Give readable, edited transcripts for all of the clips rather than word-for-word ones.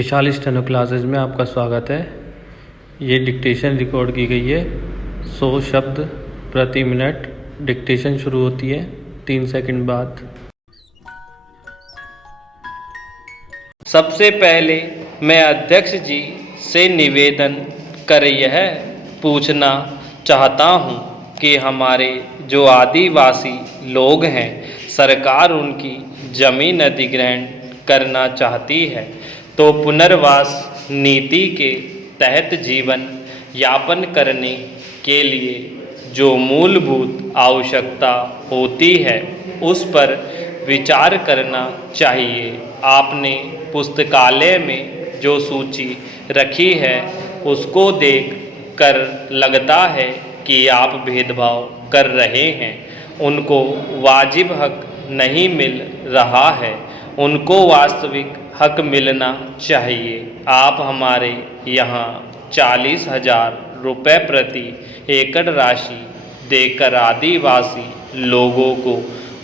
विशाल steno classes में आपका स्वागत है। ये डिक्टेशन रिकॉर्ड की गई है। 100 शब्द प्रति मिनट डिक्टेशन शुरू होती है 3 सेकंड बाद। सबसे पहले मैं अध्यक्ष जी से निवेदन कर यह पूछना चाहता हूँ कि हमारे जो आदिवासी लोग हैं, सरकार उनकी ज़मीन अधिग्रहण करना चाहती है, तो पुनर्वास नीति के तहत जीवन यापन करने के लिए जो मूलभूत आवश्यकता होती है उस पर विचार करना चाहिए। आपने पुस्तकालय में जो सूची रखी है उसको देख कर लगता है कि आप भेदभाव कर रहे हैं। उनको वाजिब हक नहीं मिल रहा है, उनको वास्तविक हक मिलना चाहिए। आप हमारे यहाँ 40,000 रुपये प्रति एकड़ राशि देकर आदिवासी लोगों को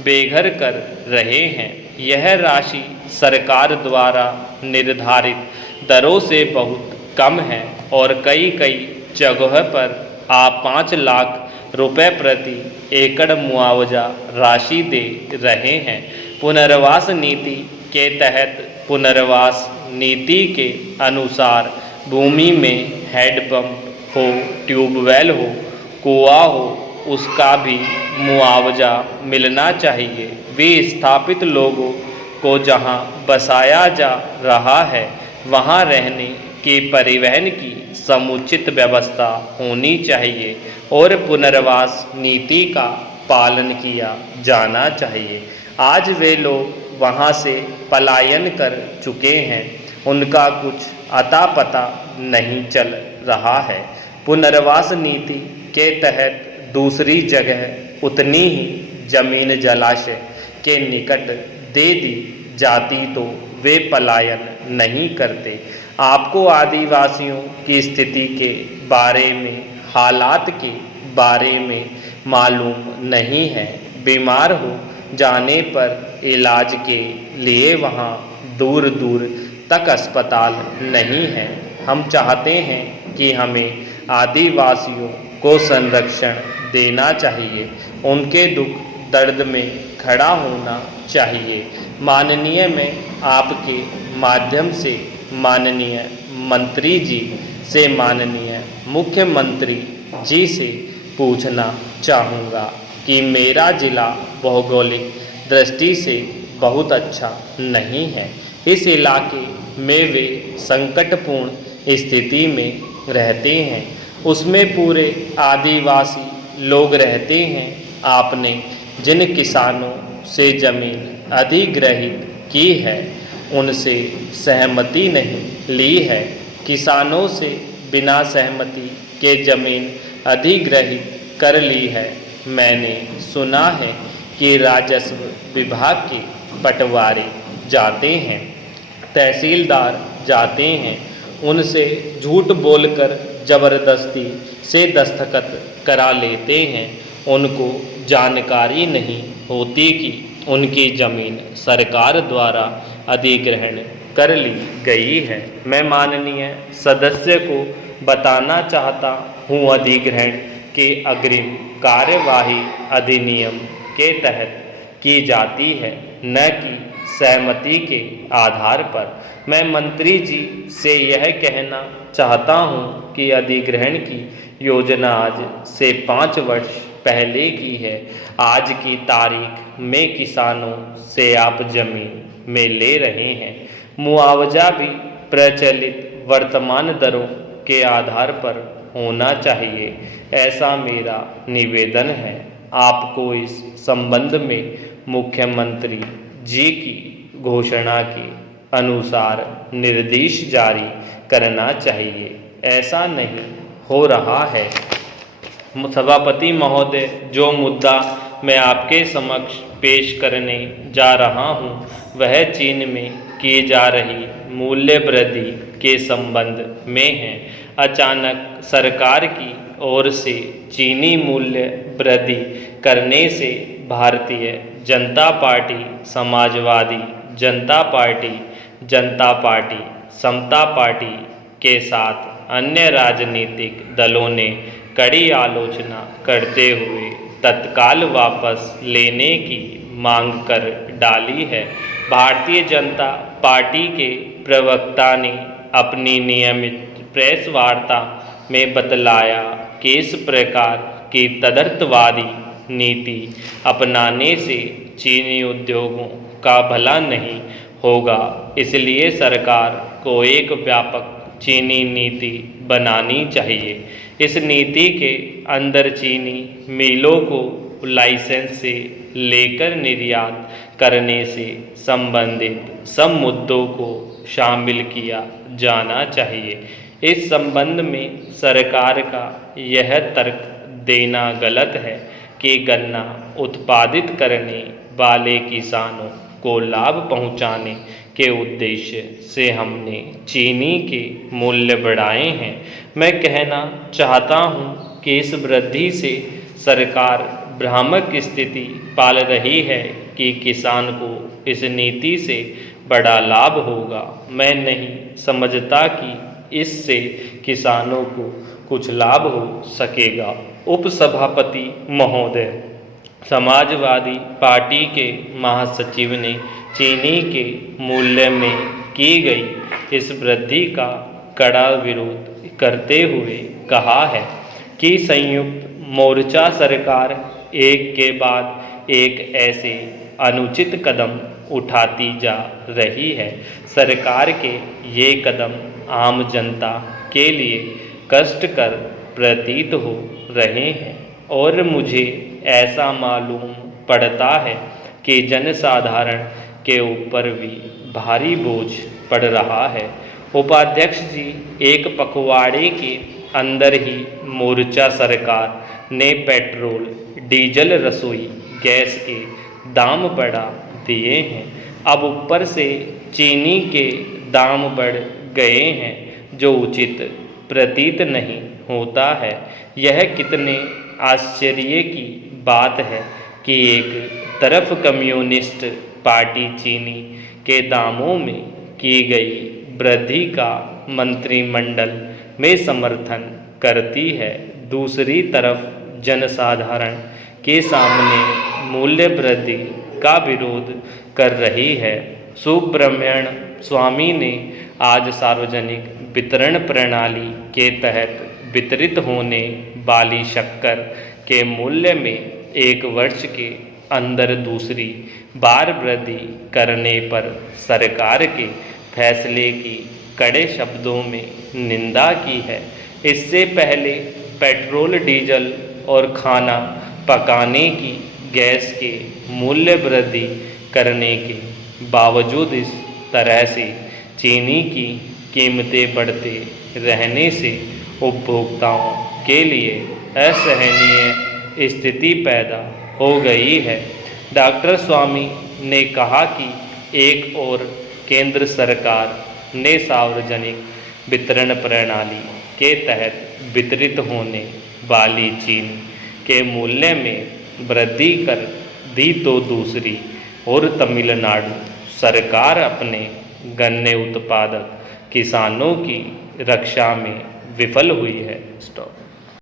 बेघर कर रहे हैं। यह राशि सरकार द्वारा निर्धारित दरों से बहुत कम है और कई जगह पर आप 5 लाख रुपए प्रति एकड़ मुआवजा राशि दे रहे हैं। पुनर्वास नीति के तहत पुनर्वास नीति के अनुसार भूमि में हैंडपंप हो, ट्यूबवेल हो, कुआं हो, उसका भी मुआवजा मिलना चाहिए। विस्थापित लोगों को जहां बसाया जा रहा है वहां रहने की परिवहन की समुचित व्यवस्था होनी चाहिए और पुनर्वास नीति का पालन किया जाना चाहिए। आज वे लोग वहां से पलायन कर चुके हैं, उनका कुछ अता पता नहीं चल रहा है। पुनर्वास नीति के तहत दूसरी जगह उतनी ही जमीन जलाशय के निकट दे दी जाती तो वे पलायन नहीं करते। आपको आदिवासियों की स्थिति के बारे में, हालात के बारे में मालूम नहीं है। बीमार हो जाने पर इलाज के लिए वहाँ दूर दूर तक अस्पताल नहीं है। हम चाहते हैं कि हमें आदिवासियों को संरक्षण देना चाहिए, उनके दुख दर्द में खड़ा होना चाहिए। माननीय मैं आपके माध्यम से माननीय मंत्री जी से, माननीय मुख्यमंत्री जी से पूछना चाहूँगा कि मेरा ज़िला भौगोलिक दृष्टि से बहुत अच्छा नहीं है। इस इलाके में वे संकटपूर्ण स्थिति में रहते हैं, उसमें पूरे आदिवासी लोग रहते हैं। आपने जिन किसानों से ज़मीन अधिग्रहित की है उनसे सहमति नहीं ली है। किसानों से बिना सहमति के ज़मीन अधिग्रहित कर ली है। मैंने सुना है कि राजस्व विभाग के पटवारी जाते हैं, तहसीलदार जाते हैं, उनसे झूठ बोलकर ज़बरदस्ती से दस्तखत करा लेते हैं। उनको जानकारी नहीं होती कि उनकी ज़मीन सरकार द्वारा अधिग्रहण कर ली गई है। मैं माननीय सदस्य को बताना चाहता हूँ, अधिग्रहण के अग्रिम कार्यवाही अधिनियम के तहत की जाती है, न कि सहमति के आधार पर। मैं मंत्री जी से यह कहना चाहता हूँ कि अधिग्रहण की योजना आज से 5 वर्ष पहले की है। आज की तारीख में किसानों से आप जमीन में ले रहे हैं। मुआवजा भी प्रचलित वर्तमान दरों के आधार पर होना चाहिए, ऐसा मेरा निवेदन है। आपको इस संबंध में मुख्यमंत्री जी की घोषणा के अनुसार निर्देश जारी करना चाहिए। ऐसा नहीं हो रहा है। सभापति महोदय, जो मुद्दा मैं आपके समक्ष पेश करने जा रहा हूं, वह चीन में की जा रही मूल्य वृद्धि के संबंध में है। अचानक सरकार की ओर से चीनी मूल्य वृद्धि करने से भारतीय जनता पार्टी, समाजवादी जनता पार्टी, जनता पार्टी समता पार्टी के साथ अन्य राजनीतिक दलों ने कड़ी आलोचना करते हुए तत्काल वापस लेने की मांग कर डाली है। भारतीय जनता पार्टी के प्रवक्ता ने अपनी नियमित प्रेस वार्ता में बतलाया कि इस प्रकार की तदर्थवादी नीति अपनाने से चीनी उद्योगों का भला नहीं होगा, इसलिए सरकार को एक व्यापक चीनी नीति बनानी चाहिए। इस नीति के अंदर चीनी मिलों को लाइसेंस से लेकर निर्यात करने से संबंधित सब मुद्दों को शामिल किया जाना चाहिए। इस संबंध में सरकार का यह तर्क देना गलत है कि गन्ना उत्पादित करने वाले किसानों को लाभ पहुंचाने के उद्देश्य से हमने चीनी के मूल्य बढ़ाए हैं। मैं कहना चाहता हूं कि इस वृद्धि से सरकार भ्रामक स्थिति पाल रही है कि किसान को इस नीति से बड़ा लाभ होगा। मैं नहीं समझता कि इससे किसानों को कुछ लाभ हो सकेगा। उपसभापति महोदय, समाजवादी पार्टी के महासचिव ने चीनी के मूल्य में की गई इस वृद्धि का कड़ा विरोध करते हुए कहा है कि संयुक्त मोर्चा सरकार एक के बाद एक ऐसे अनुचित कदम उठाती जा रही है। सरकार के ये कदम आम जनता के लिए कष्टकर प्रतीत हो रहे हैं और मुझे ऐसा मालूम पड़ता है कि जनसाधारण के ऊपर भी भारी बोझ पड़ रहा है। उपाध्यक्ष जी, एक पखवाड़े के अंदर ही मोर्चा सरकार ने पेट्रोल, डीजल, रसोई गैस के दाम बढ़ा दिए हैं। अब ऊपर से चीनी के दाम बढ़ गए हैं, जो उचित प्रतीत नहीं होता है। यह कितने आश्चर्य की बात है कि एक तरफ कम्युनिस्ट पार्टी चीनी के दामों में की गई वृद्धि का मंत्रिमंडल में समर्थन करती है, दूसरी तरफ जनसाधारण के सामने मूल्य वृद्धि का विरोध कर रही है। सुब्रह्मण्यन स्वामी ने आज सार्वजनिक वितरण प्रणाली के तहत वितरित होने वाली शक्कर के मूल्य में एक वर्ष के अंदर दूसरी बार वृद्धि करने पर सरकार के फैसले की कड़े शब्दों में निंदा की है। इससे पहले पेट्रोल, डीजल और खाना पकाने की गैस के मूल्य वृद्धि करने के बावजूद इस तरह से चीनी की कीमतें बढ़ते रहने से उपभोक्ताओं के लिए असहनीय स्थिति पैदा हो गई है। डॉक्टर स्वामी ने कहा कि एक और केंद्र सरकार ने सार्वजनिक वितरण प्रणाली के तहत वितरित होने वाली चीनी के मूल्य में वृद्धि कर दी, तो दूसरी और तमिलनाडु सरकार अपने गन्ने उत्पादक किसानों की रक्षा में विफल हुई है। स्टॉप।